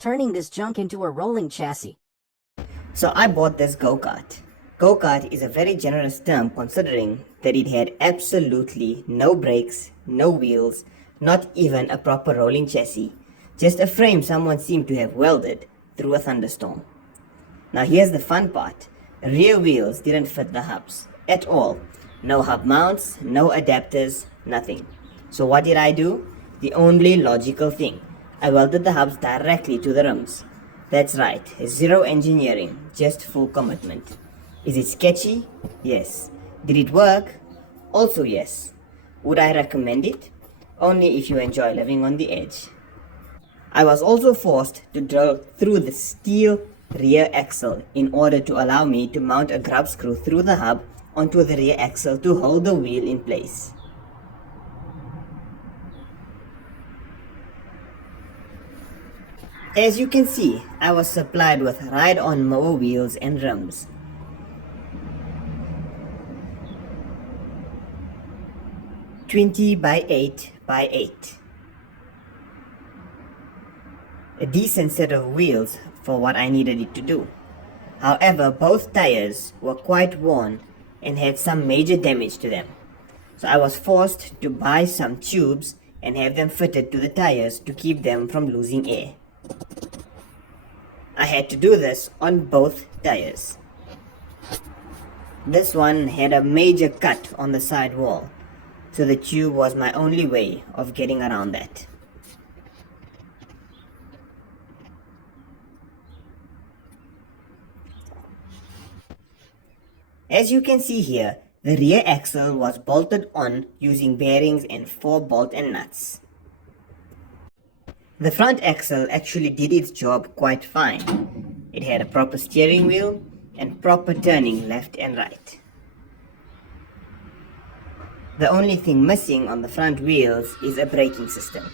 turning this junk into a rolling chassis. So I bought this go-kart. Go-kart is a very generous term considering that it had absolutely no brakes, no wheels, not even a proper rolling chassis, just a frame someone seemed to have welded through a thunderstorm. Now here's the fun part. Rear wheels didn't fit the hubs at all. No hub mounts, no adapters, nothing. So what did I do? The only logical thing. I welded the hubs directly to the rims. That's right, zero engineering, just full commitment. Is it sketchy? Yes. Did it work? Also yes. Would I recommend it? Only if you enjoy living on the edge. I was also forced to drill through the steel rear axle in order to allow me to mount a grub screw through the hub onto the rear axle to hold the wheel in place. As you can see, I was supplied with ride-on mower wheels and rims. (20 by 8 by 8). A decent set of wheels for what I needed it to do. However, both tires were quite worn and had some major damage to them. So I was forced to buy some tubes and have them fitted to the tires to keep them from losing air. I had to do this on both tires. This one had a major cut on the side wall, so the tube was my only way of getting around that. As you can see here, the rear axle was bolted on using bearings and 4 bolt and nuts. The front axle actually did its job quite fine. It had a proper steering wheel and proper turning left and right. The only thing missing on the front wheels is a braking system.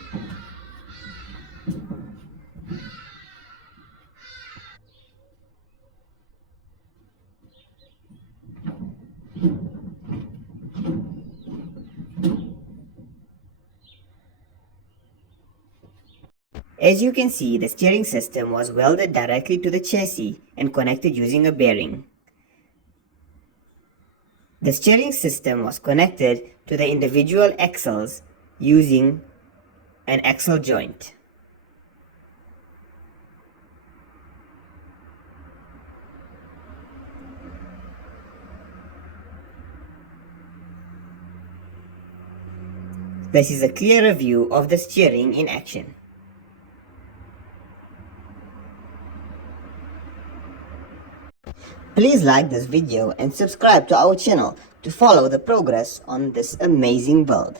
As you can see, the steering system was welded directly to the chassis and connected using a bearing. The steering system was connected to the individual axles using an axle joint. This is a clearer view of the steering in action. Please like this video and subscribe to our channel to follow the progress on this amazing build.